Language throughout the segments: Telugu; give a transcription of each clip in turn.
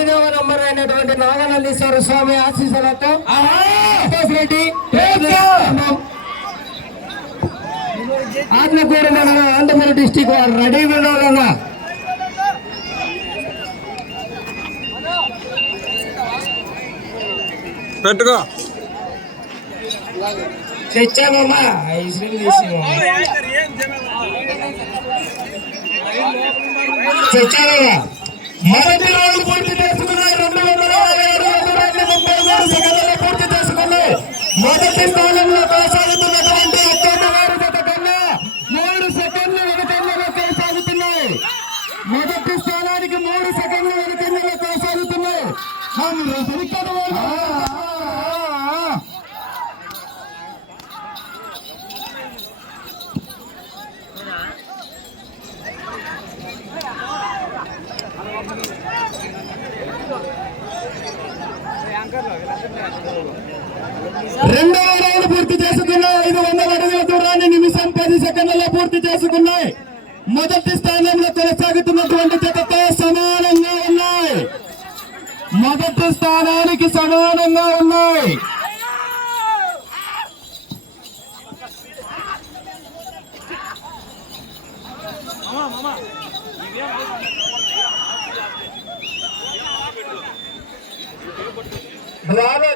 తొమ్మిదవ నంబర్ అయినటువంటి నాగనందీశ్వర స్వామి ఆశీస్సులతో రెడ్డి ఆత్మకూరు మండలం అనంతపురం డిస్టిక్ వారు రెడీగా ఉండాలన్నా పెట్టుకో. తెచ్చామమ్మా ఐస్ క్రీమ్ తీసిమమ్మా తెచ్చామమ్మా మొదటి రౌండ్ పూర్తి చేసుకున్నాయి రెండు వందల యాభై ఏడు వందల ముప్పై మూడు సెకండ్లలో పూర్తి చేసుకున్నాయి మొదటి స్థానంలో కొనసాగుతున్నటువంటి అత్యంత కన్నా మూడు సెకండ్లు వెనుకంజలో కొనసాగుతున్నాయి. మొదటి స్థానానికి మూడు సెకండ్లు వెనుకంజలో కొనసాగుతున్నాయి మనం సరికాదు వాళ్ళు. రెండవ రౌండ్ పూర్తి చేసుకున్నాయి ఐదు వందల అడుగుల దూరాన్ని నిమిషం పది సెకండ్లలో పూర్తి చేసుకున్నాయి. మొదటి స్థానంలో కొనసాగుతున్నటువంటి జతతో సమానంగా ఉన్నాయి. మొదటి స్థానానికి సమానంగా ఉన్నాయి. బ్రావో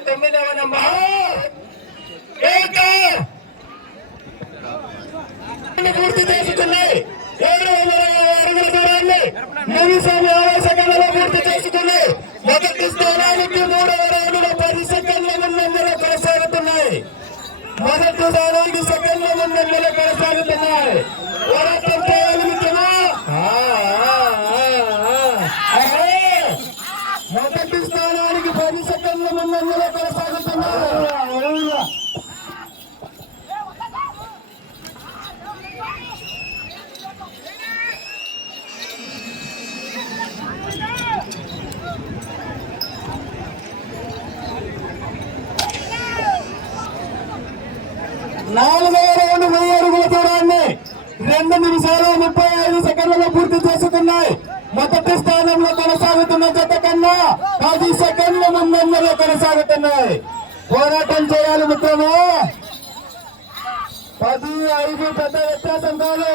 పది ఐదు పెద్ద వ్యత్యాసం కాదు.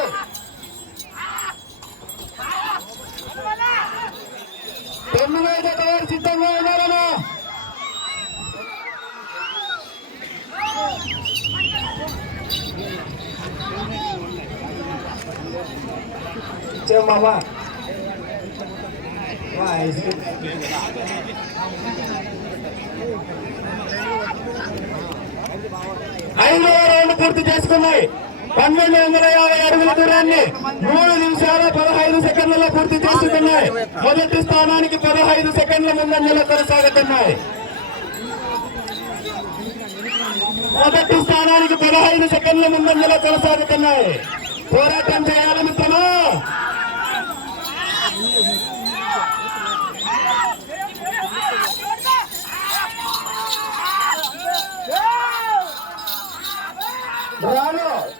తొమ్మిదో జత వారు సిద్ధంగా ఉన్నారన్నా మామా ఐదవ రౌండ్ పూర్తి చేసుకున్నాయి. పన్నెండు వందల యాభై అడుగుల దూరాన్ని మూడు నిమిషాల పదహైదు సెకండ్లలో పూర్తి చేసుకున్నాయి. మొదటి స్థానానికి పదహైదు సెకండ్ల ముందంజలో కొనసాగుతున్నాయి. మొదటి స్థానానికి పదహైదు సెకండ్ల ముందంజలో కొనసాగుతున్నాయి. పోరాటం చేయాలి మిత్రమా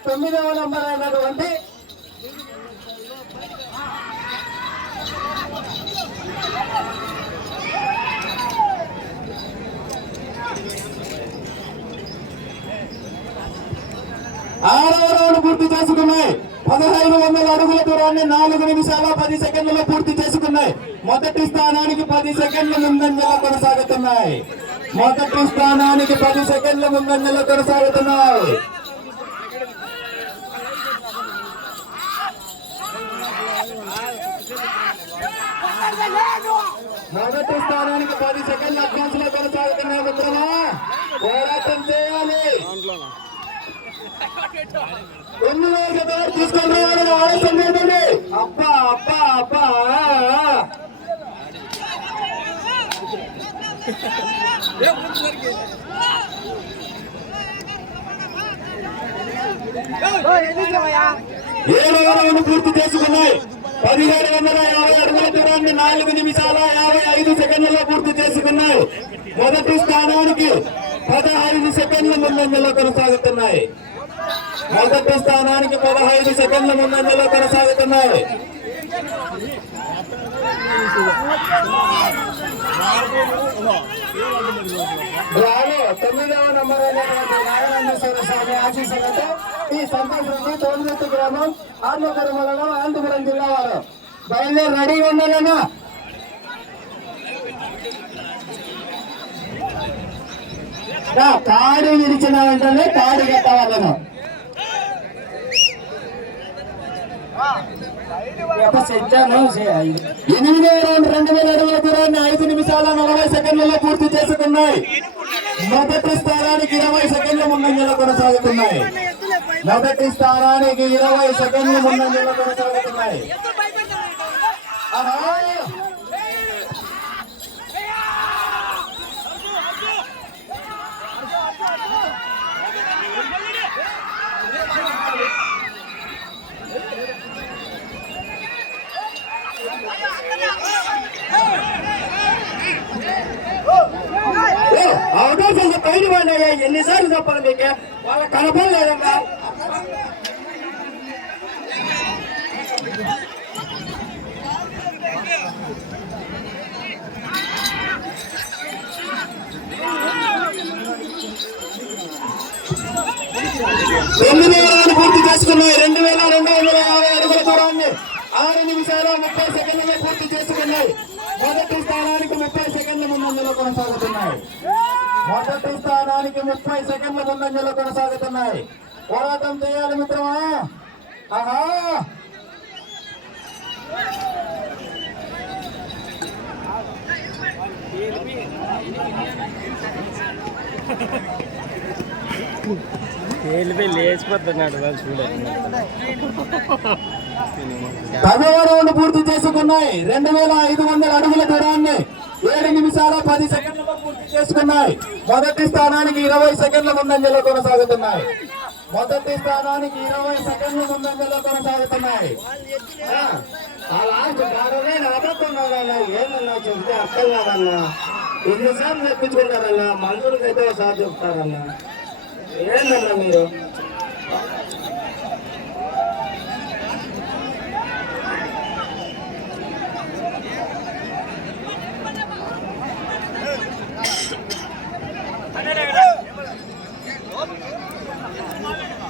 తొమ్మిదవ నంబర్ అయినటువంటి ఆరవ రౌండ్ పూర్తి చేసుకున్నాయి. పదహైదు వందల అడుగుల దూరాన్ని నాలుగు నిమిషాల పది సెకండ్లలో పూర్తి చేసుకున్నాయి. మొదటి స్థానానికి పది సెకండ్ల ముందంజలో కొనసాగుతున్నాయి. మొదటి స్థానానికి పది సెకండ్ల ముందంజలో కొనసాగుతున్నాయి. మొదటి స్థానానికి పది సెకండ్ల అడ్వాన్స్లో మిత్రమా? పోరాటం చేయాలి. ఎన్ని రోజులు దారి తీసుకొని రావాలని ఆలస్యం లేదండి అబ్బా అబ్బా అబ్బా. ఆ, ఆ. ఏడు పూర్తి చేసుకున్నాయి? పదిహేడు వందల యాభై అడుగుల దూరాన్ని నాలుగు నిమిషాల యాభై ఐదు సెకండ్లలో పూర్తి చేసుకున్నాయి. మొదటి స్థానానికి పదహైదు సెకండ్ల ముందంజలో కొనసాగుతున్నాయి. మొదటి స్థానానికి పదహైదు సెకండ్ల ముందంజలో కొనసాగుతున్నాయి. తొమ్మిదవ నంబర్ అయినటువంటి నారాయణేశ్వర స్వామి ఆశీస్సులతో ఈ సంతోష్ రెడ్డి గ్రామం ఆత్మకూరు మండలం అనంతపురం జిల్లా వారు బయలుదేరి రెడీగా ఉండాలన్నా. తాడి విరిచిన వెంటనే తాడి కట్టవాలను. ఎనిమిదో రౌండ్ రెండు వేల ఇరవై ఐదు నిమిషాల నలభై సెకండ్లలో పూర్తి చేసుకున్నాయి. మొదటి స్థానానికి ఇరవై సెకండ్ల ముందంజలో కొనసాగుతున్నాయి. మొదటి స్థానానికి ఇరవై సెకండ్ల ముందంజలో కొనసాగుతున్నాయి. అవకాశం పైన పడినాయా ఎన్నిసార్లు చెప్పాలి మీకే వాళ్ళ కనపడలేదమ్మా తొమ్మిది వేల పూర్తి చేసుకున్నాయి రెండు వేల రెండు వందల యాభై అడుగుల దూరాన్ని ఆరు నిమిషాల ముప్పై సెకండ్లలో పూర్తి చేసుకున్నాయి. మొదటి స్థానానికి ముప్పై సెకండ్ల ముందంజలో కొనసాగుతున్నాయి. మొదటి స్థానానికి ముప్పై సెకండ్ల ముందంజలో కొనసాగుతున్నాయి. పోరాటం చేయాలి మిత్రమా? ఆహా! లేచిపోతున్నాడు పదవ రౌండ్ పూర్తి చేసుకున్నాయి. రెండు వేల ఐదు వందల అడుగుల దూరాన్ని ఏడు నిమిషాల పది సెకండ్లలో పూర్తి చేసుకున్నాయి. మొదటి స్థానానికి ఇరవై సెకండ్ల ముందంజలో కొనసాగుతున్నాయి. మొదటి స్థానానికి ఇరవై సెకండ్ల ముందంజలో కొనసాగుతున్నాయి. ఆ, ఆ లాస్ట్ ఏమన్నా చెప్తే అర్థం కాదన్నా. ఎన్నిసార్లు తెప్పించుకుంటారన్నా మందులకి అయితే ఒకసారి చెప్తారన్నా ఏందన్నా మీరు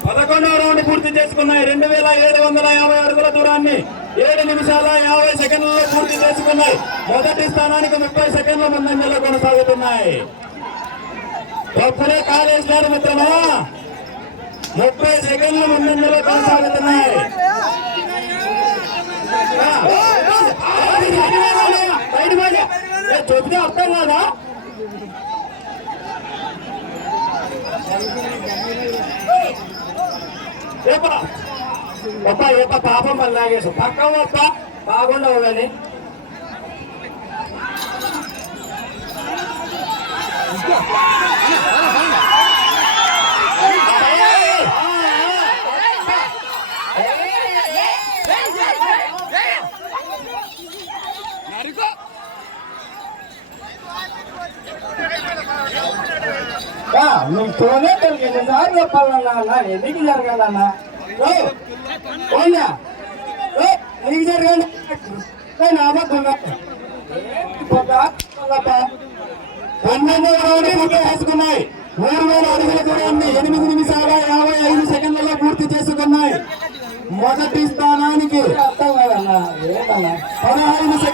పదకొండవ రౌండ్ పూర్తి చేసుకున్నాయి రెండు వేల ఏడు వందల యాభై అడుగుల దూరాన్ని ఏడు నిమిషాల యాభై సెకండ్లలో పూర్తి చేసుకున్నాయి మొదటి స్థానానికి ముప్పై సెకండ్ల ముందంజలో కొనసాగుతున్నాయి ఒప్పుడే కాళేశ్వర మిత్రమా ముప్పై సెకండ్ల ముందంజలో కొనసాగుతున్నాయి చెప్తే అర్థం కాదా ఏప ఒప్ప ఏప పాపం మళ్ళీ లాగేసు. పక్క ఒప్ప బాగుండవు కానీ నువ్వు తోలేటోళ్ళకి ఎన్నిసార్లు చెప్పాలన్నా అన్న ఎందుకు జరగాలన్నా ఓ, జరగాలి ఏ, నా పూర్తి చేసుకున్నాయి మూడు వేల అడుగుల దూరాన్ని ఎనిమిది నిమిషాల యాభై ఐదు సెకండ్లలో పూర్తి చేసుకున్నాయి మొదటి స్థానానికి అర్థం కాదన్నా ఏంటన్నా పదహైదు ముందు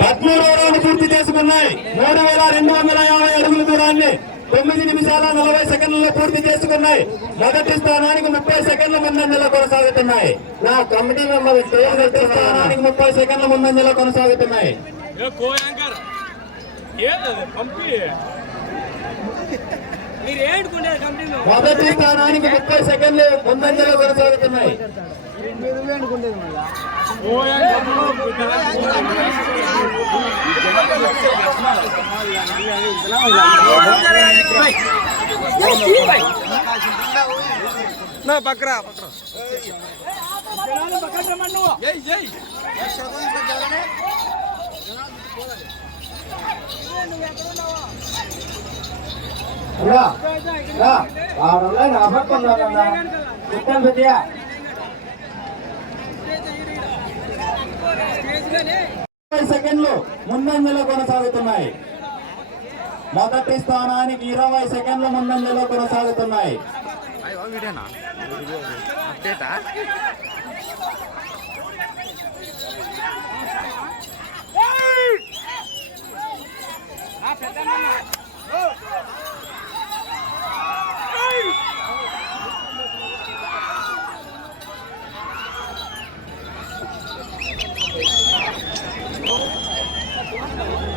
పదమూడవ రౌండ్ పూర్తి చేసుకున్నాయి మూడు వేల రెండు వందల యాభై అడుగుల దూరాన్ని తొమ్మిది నిమిషాల నలభై సెకండ్లలో చేసుకున్నాయి మొదటి స్థానానికి ముప్పై సెకండ్ల ముందంజలో కొనసాగుతున్నాయి నా కమిటీ మెంబర్ మొదటి స్థానానికి ముప్పై సెకండ్ల ముందంజలో కొనసాగుతున్నాయి మొదటి స్థానానికి ముప్పై సెకండ్లు ముందంజలో కొనసాగుతున్నాయి కో యాంకర్ నా పక్కరా పక్కరా ఏయ్ ఏయ్ రా రా ఇరవై సెకండ్లు ముందంజలో కొనసాగుతున్నాయి. మొదటి స్థానానికి ఇరవై సెకండ్ల ముందంజలో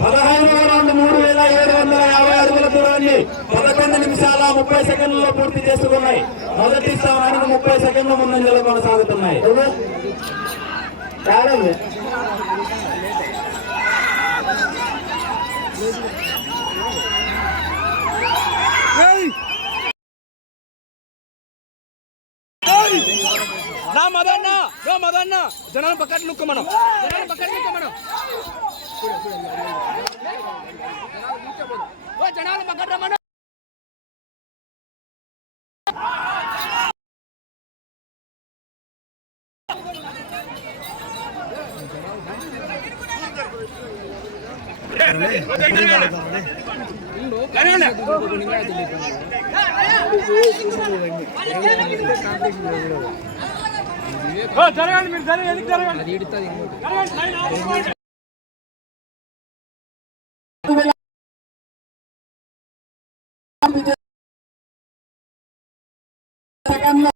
పదహారు పదహైదవ రౌండ్ మూడు వేల ఏడు వందల యాభై అడుగుల దూరాన్ని పదకొండు నిమిషాల ముప్పై సెకండ్లలో పూర్తి చేసుకున్నాయి. మొదటి స్థానానికి ముప్పై సెకండ్ల ముందంజలో కొనసాగుతున్నాయి. చాలా ಮಗನ್ನ ಜನ ಪಕ್ಕದ ನುಕ್ಕ ಮನ ಜನ ಪಕ್ಕದ ನುಕ್ಕ ಮನ ಜನ ಪಕ್ಕದ జరగండి మీరు జరగండి జరగండి? జరగండి సెకండ్లు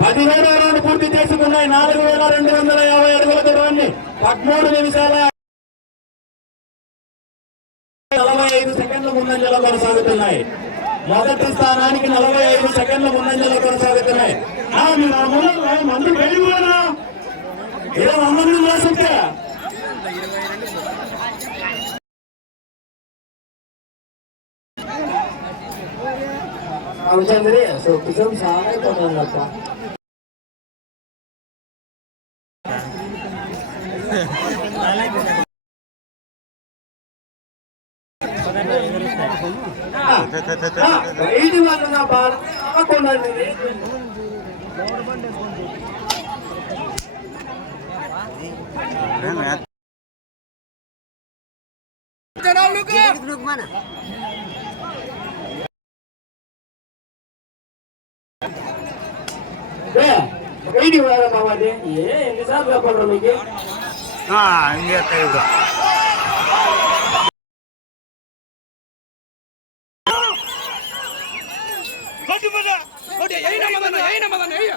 పదిహేడో రౌండ్ ఉన్నాయి. నాలుగు వేల రెండు వందల యాభై అడుగుల దూరాన్ని పదమూడు నిమిషాల నలభై ఐదు సెకండ్ల ముందంజలో కొనసాగుతున్నాయి. మొదటి స్థానానికి నలభై ఐదు సెకండ్ల ముందంజలో కొనసాగుతున్నాయి. ఆ, మీరు ఆ మూలలో మంది వెళ్ళిపోయారా ఏదో మంది రాసుంటే రామచంద్రి సో కుసం ఇది వాళ్ళు ಐದು ವಾರದ ಭಾರತ ಹಾಕೊಂಡಲ್ಲಿ ಐದು ವಾರ ಮಾವಾದೆ ಏನು ಸಾಧ್ಯ ಕೊಡ್ರ ನಿಮಗೆ ಹಾ ಹಿಂಗೆ ಕೈಗ టైమింగ్ అట్లా ఉందా ఏయ్ మదన్న ఏయ్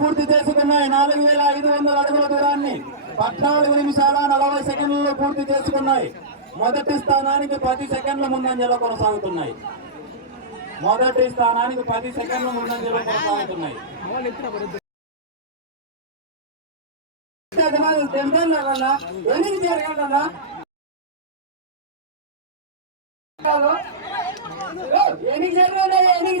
పూర్తి చేసుకున్నాయి నాలుగు వేల ఐదు వందల అడుగుల దూరాన్ని పద్నాలుగు నిమిషాల నలభై సెకండ్లలో పూర్తి చేసుకున్నాయి. మొదటి స్థానానికి పది సెకండ్ల ముందంజలో కొనసాగుతున్నాయి మొదటి స్థానానికి పది సెకండ్ల ముందంజలో కొనసాగుతున్నాయి ఎనికి ఎనికి ఎనికి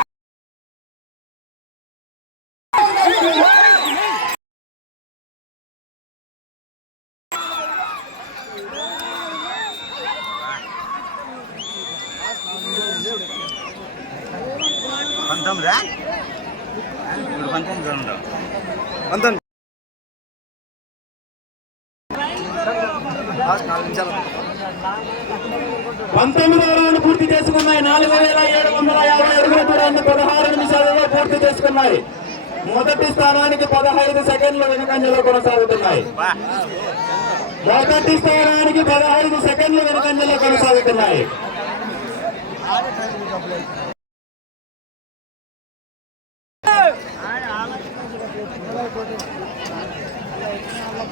పంతొమ్మిదా ఇప్పుడు పంతొమ్మిది ఉండవు పంతొమ్మిది పంతొమ్మిదవ రౌండ్ పూర్తి చేసుకున్నాయి. నాలుగు వేల ఏడు వందల యాభై అడుగుల దూరాన్ని పదహారు నిమిషాలలో పూర్తి చేసుకున్నాయి. మొదటి స్థానానికి పదహైదు సెకండ్లు వెనుకంజలో కొనసాగుతున్నాయి. మొదటి స్థానానికి పదహైదు సెకండ్లు వెనుకంజలో కొనసాగుతున్నాయి.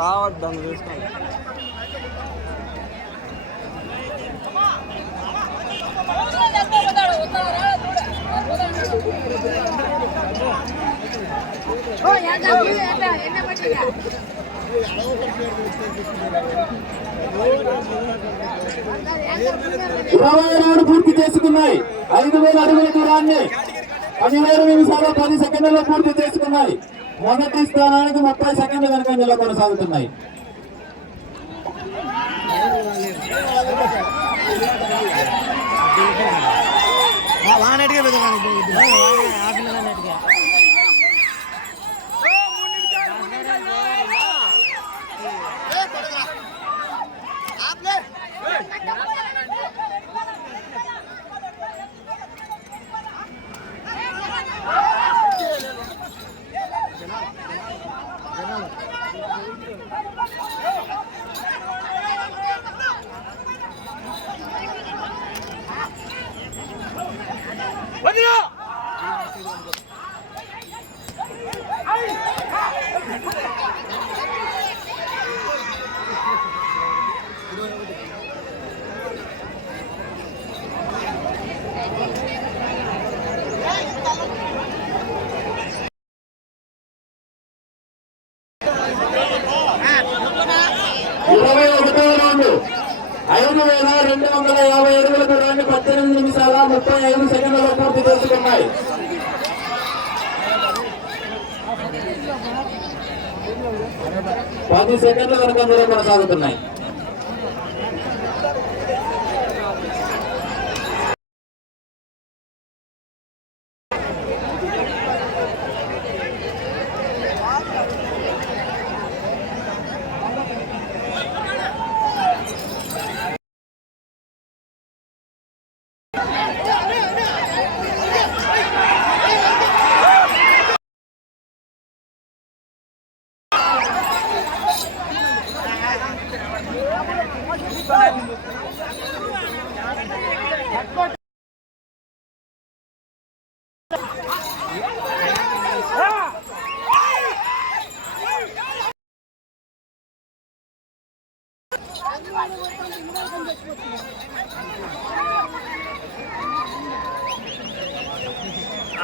రావద్దు దాన్ని చూసుకోండి పూర్తి చేసుకున్నాయి. ఐదు వేల అడుగుల దూరాన్ని. పదివేల నిమిషాలు పది సెకండ్లలో పూర్తి చేసుకున్నాయి. మొదటి స్థానానికి ముప్పై సెకండ్ల వెనకంజలో కొనసాగుతున్నాయి. వదినా ఇరవై ఒకటో రౌండ్ ఐదు వేల రెండు వందల యాభై అడుగుల దూరాన్ని పద్దెనిమిది నిమిషాల ముప్పై ఐదు సెకండ్లలో పూర్తి చేసుకున్నాయి పది సెకండ్ల కొనసాగుతున్నాయి.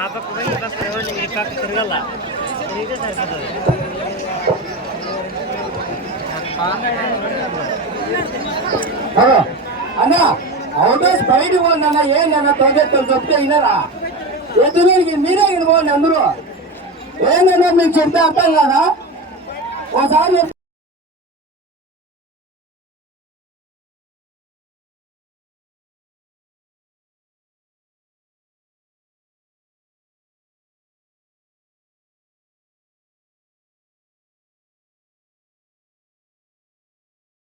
ఆ పక్క పోయి ఈ పక్క ఎవరిని ఈ పక్క తిరగల తిరిగితే సరిపోతుంది హలో అన్నా అవుటేస్ బయట పోండి అన్న ఏందన్న తొగెత్తలు చెప్తే వినరా ఎద్దు మీదకి మీరే పోండి అందరూ ఏందన్నా